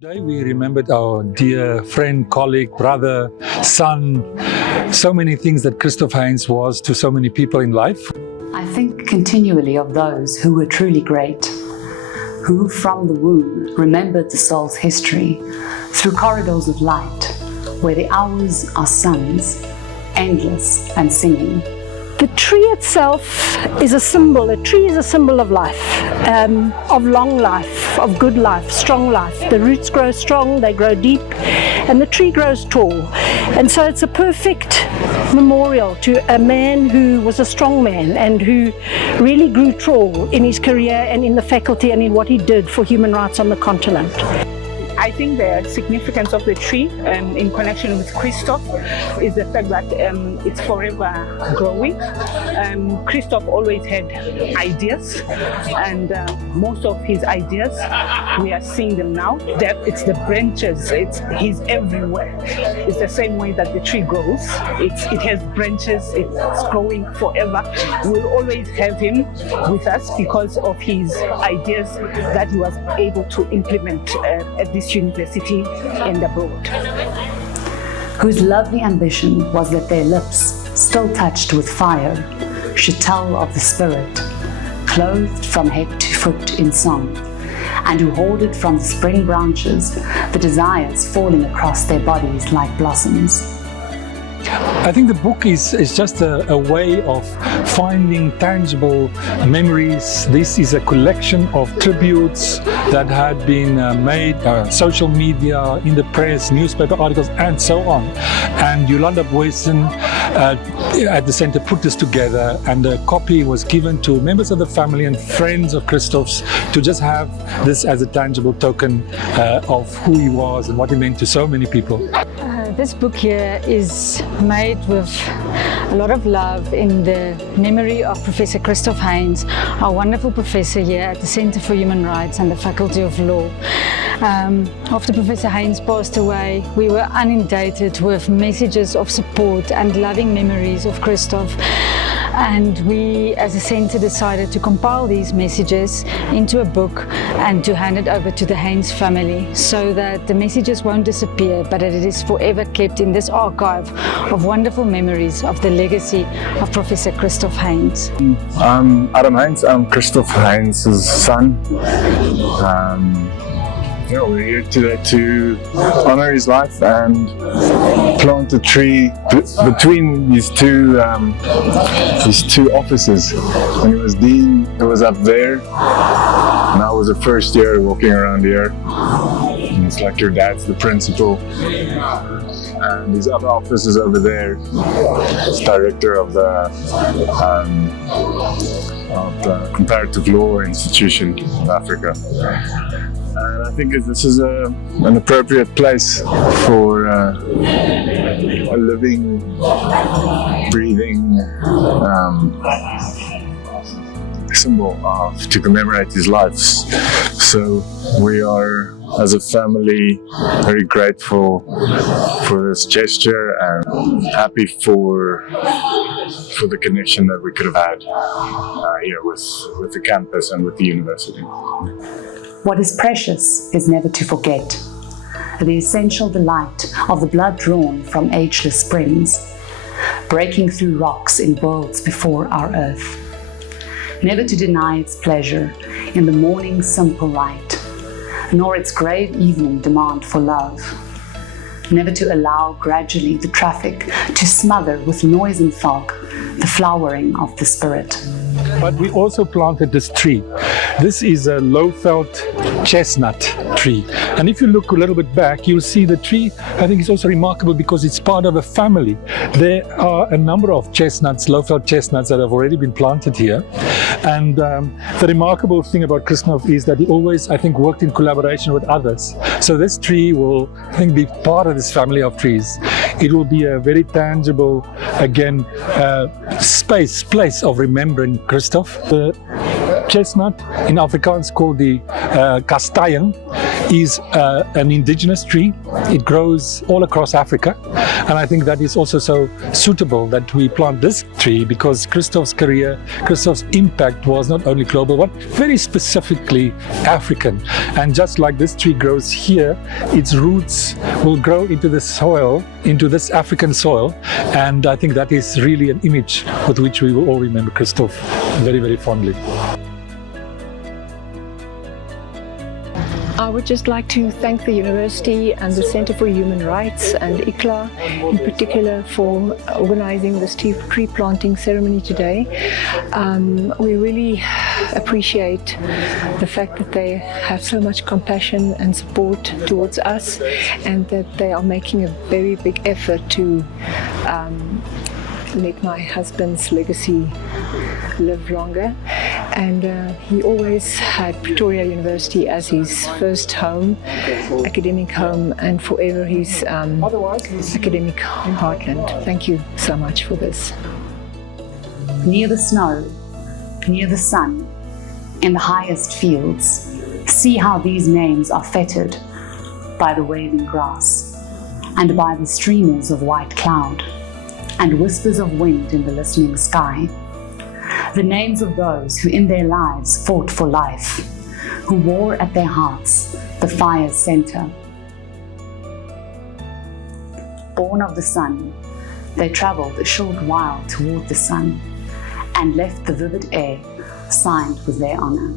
Today we remembered our dear friend, colleague, brother, son, so many things that Christof Heyns was to so many people in life. I think continually of those who were truly great, who from the womb remembered the soul's history through corridors of light, where the hours are suns, endless and singing. The tree itself is a symbol. A tree is a symbol of life, of long life, of good life, strong life. The roots grow strong, they grow deep, and the tree grows tall. And so it's a perfect memorial to a man who was a strong man and who really grew tall in his career and in the faculty and in what he did for human rights on the continent. I think the significance of the tree in connection with Christof is the fact that it's forever growing. Christof always had ideas, and most of his ideas, we are seeing them now. It's the branches, he's everywhere. It's the same way that the tree grows. It has branches, it's growing forever. We'll always have him with us because of his ideas that he was able to implement at this university and abroad. Whose lovely ambition was that their lips, still touched with fire, should tell of the spirit, clothed from head to foot in song, and who hoarded from the spring branches the desires falling across their bodies like blossoms. I think the book is just a way of finding tangible memories. This is a collection of tributes that had been made on social media, in the press, newspaper articles, and so on. And Yolanda Boysen at the center put this together, and a copy was given to members of the family and friends of Christof's to just have this as a tangible token of who he was and what he meant to so many people. This book here is made with a lot of love in the memory of Professor Christof Heyns, our wonderful professor here at the Center for Human Rights and the Faculty of Law. After Professor Heyns passed away, we were inundated with messages of support and loving memories of Christof. And we, as a centre, decided to compile these messages into a book and to hand it over to the Heyns family so that the messages won't disappear, but that it is forever kept in this archive of wonderful memories of the legacy of Professor Christof Heyns. I'm Adam Heyns. I'm Christof Heyns' son. We're here today to honor his life and plant a tree between his two offices. When he was dean, it was up there, and I was the first year walking around here. And it's like your dad's the principal, and his other office is over there. He's director of the Comparative Law Institution of Africa. And I think this is an appropriate place for a living, breathing symbol to commemorate his life. So we are, as a family, very grateful for this gesture and happy for the connection that we could have had here with the campus and with the university. What is precious is never to forget, the essential delight of the blood drawn from ageless springs, breaking through rocks in worlds before our earth. Never to deny its pleasure in the morning's simple light, nor its grave evening demand for love. Never to allow gradually the traffic to smother with noise and fog the flowering of the spirit. But we also planted this tree. This is a lowveld chestnut tree. And if you look a little bit back, you'll see the tree, I think, is also remarkable because it's part of a family. There are a number of chestnuts, lowveld chestnuts, that have already been planted here. And the remarkable thing about Christof is that he always, I think, worked in collaboration with others. So this tree will, I think, be part of this family of trees. It will be a very tangible, again, place of remembering Christof. chestnut, in Afrikaans called the kastanje, is an indigenous tree. It grows all across Africa, and I think that is also so suitable that we plant this tree, because Christof's career, Christof's impact was not only global but very specifically African. And just like this tree grows here, its roots will grow into the soil, into this African soil, and I think that is really an image with which we will all remember Christof very, very fondly. I would just like to thank the University and the Centre for Human Rights and ICLA in particular for organising this tree planting ceremony today. We really appreciate the fact that they have so much compassion and support towards us, and that they are making a very big effort to let my husband's legacy live longer. And he always had Pretoria University as his first home, academic home, and forever his academic heartland. Thank you so much for this. Near the snow, near the sun, in the highest fields, see how these names are fettered by the waving grass, and by the streamers of white cloud, and whispers of wind in the listening sky. The names of those who in their lives fought for life, who wore at their hearts the fire's center. Born of the sun, they traveled a short while toward the sun, and left the vivid air signed with their honor.